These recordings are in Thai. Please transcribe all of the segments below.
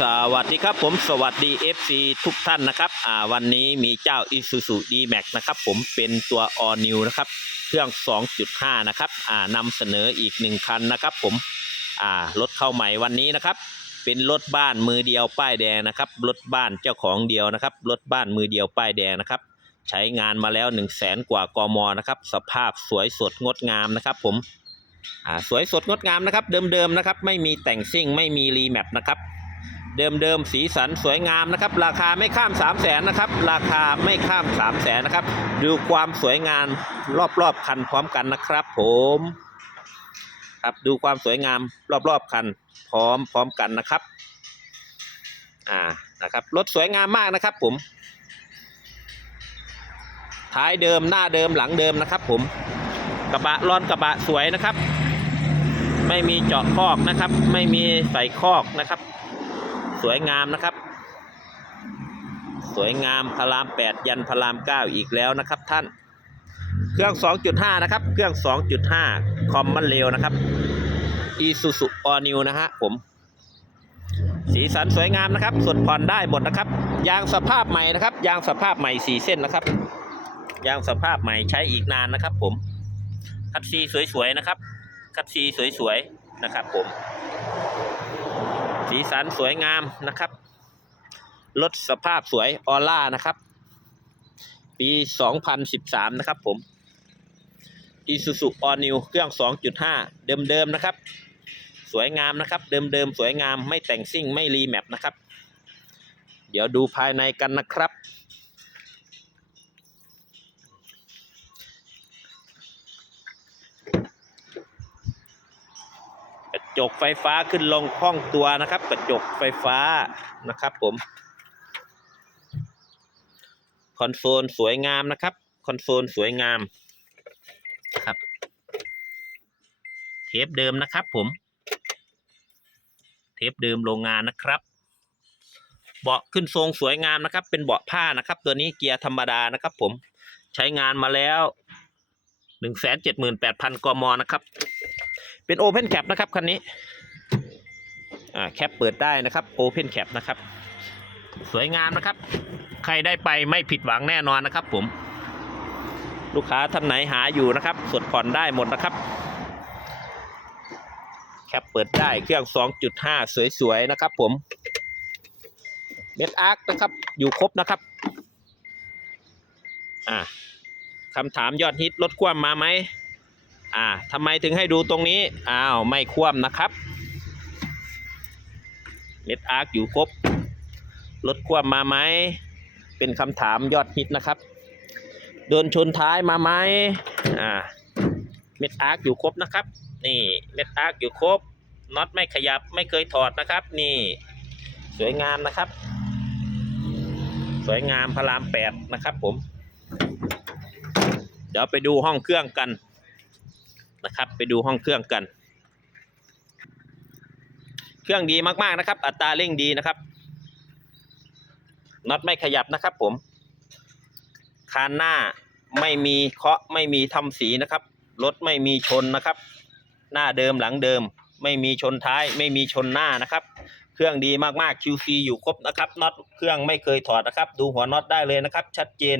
สวัสดีครับผมสวัสดี FC ทุกท่านนะครับอ่าวันนี้มีเจ้า Isuzu D-Max นะครับผมเป็นตัว All New นะครับเครื่อง 2.5 นะครับอ่านำเสนออีกหนึ่งคันนะครับผมอ่ารถเข้าใหม่วันนี้นะครับ เป็นรถบ้านมือเดียวป้ายแดงนะครับรถบ้านเจ้าของเดียวนะครับรถบ้านมือเดียวป้ายแดงนะครับ ใช้งานมาแล้ว 1 0 0 0 0แสนกว่ากมนะครับสภาพสวยสดงดงามนะครับผมสวยสดงดงามนะครับเดิมๆนะครับไม่มีแต่งซิ่งไม่มีรีแมปนะครับ เดิมๆสีสันสวยงามนะครับ ราคาไม่ข้าม 3 0 0แสนนะครับ ราคาไม่ข้าม 3 0 0แสนนะครับ ดูความสวยงามรอบๆคันพร้อมกันนะครับ ผมครับดูความสวยงามรอบๆคันพร้อมพร้อมกันนะครับอ่านะครับรถสวยงามมากนะครับ ผม ท้ายเดิมหน้าเดิมหลังเดิมนะครับ ผมกระบะรอนกระบะสวยนะครับ ไม่มีเจาะคอกนะครับ ไม่มีใส่คอกนะครับ สวยงามนะครับ สวยงามพระราม 8 ยันพระราม 9 อีกแล้วนะครับท่าน เครื่อง 2.5 นะครับ เครื่อง 2.5 คอมมันเร็วนะครับ Isuzu All New นะฮะผม สีสันสวยงามนะครับ สดผ่อนได้หมดนะครับ ยางสภาพใหม่นะครับ ยางสภาพใหม่สีเส้นนะครับ ยางสภาพใหม่ใช้อีกนานนะครับผม คัดซีสวยๆนะครับ คัดซีสวยๆนะครับผม สีสันสวยงามนะครับ รถสภาพสวยออร่านะครับ ปี 2013 นะครับผม Isuzu All New เครื่อง 2.5 เดิมๆนะครับ สวยงามนะครับ เดิมๆ สวยงามไม่แต่งซิ่งไม่รีแมปนะครับ เดี๋ยวดูภายในกันนะครับ จกไฟฟ้าขึ้นลงคล่องตัวนะครับ กระจกไฟฟ้านะครับผม คอนโซลสวยงามนะครับ คอนโซลสวยงามครับ เทปเดิมนะครับผม เทปเดิมโรงงานนะครับ เบาะขึ้นทรงสวยงามนะครับ เป็นเบาะผ้านะครับ ตัวนี้เกียร์ธรรมดานะครับผม ใช้งานมาแล้วหนึ่งแสนเจ็ดหมื่นแปดพันกมนะครับ เป็นโอเพนแคปนะครับคันนี้อ่าแคปเปิดได้นะครับโอเพนแคปนะครับ สวยงามนะครับ ใครได้ไปไม่ผิดหวังแน่นอนนะครับ ผม ลูกค้าท่านไหนหาอยู่นะครับสดผ่อนได้หมดนะครับ แคปเปิดได้เครื่อง 2.5 สวยๆนะครับ ผมเม็ดอาร์คนะครับ อยู่ครบนะครับอ่าคำถามยอดฮิตลดความมาไหม อ่าทำไมถึงให้ดูตรงนี้ อ้าว ไม่คว่ำนะครับ เน็ตอาร์คอยู่ครบลดคว่ำมาไหม เป็นคำถามยอดฮิตนะครับ โดนชนท้ายมาไหมอ่าเม็ดอาร์คอยู่ครบนะครับ นี่เม็ดอาร์คอยู่ครบ น็อตไม่ขยับ ไม่เคยถอดนะครับ นี่ สวยงามนะครับ สวยงามพระรามแปดนะครับผม เดี๋ยวไปดูห้องเครื่องกัน นะครับ ไปดูห้องเครื่องกัน เครื่องดีมากๆนะครับ อัตราเร่งดีนะครับน็อตไม่ขยับนะครับ ผม คานหน้าไม่มีเคาะไม่มีทำสีนะครับรถไม่มีชนนะครับ หน้าเดิมหลังเดิม ไม่มีชนท้าย ไม่มีชนหน้านะครับ เครื่องดีมากๆ QC อยู่ครบนะครับน็อตเครื่องไม่เคยถอดนะครับ ดูหัวน็อตได้เลยนะครับ ชัดเจน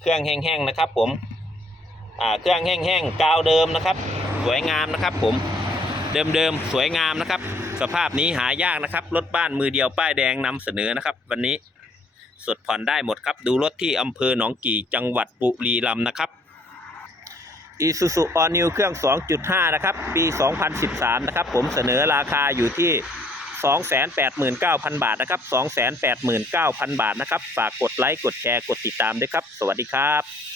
เครื่องแห้งๆนะครับ ผม เครื่องแห้งๆกาวเดิมนะครับ สวยงามนะครับ ผมเดิมๆสวยงามนะครับ สภาพนี้หายากนะครับรถบ้านมือเดียวป้ายแดงนำเสนอนะครับ วันนี้สดผ่อนได้หมดครับ ดูรถที่อำเภอหนองกี่จังหวัดบุรีรัมย์นะครับ Isuzu All New เครื่อง 2.5 นะครับ ปี 2013 นะครับ ผมเสนอราคาอยู่ที่ 289,000 บาทนะครับ 289,000 บาทนะครับ ฝากกดไลค์ กดแชร์ กดติดตามด้วยครับ สวัสดีครับ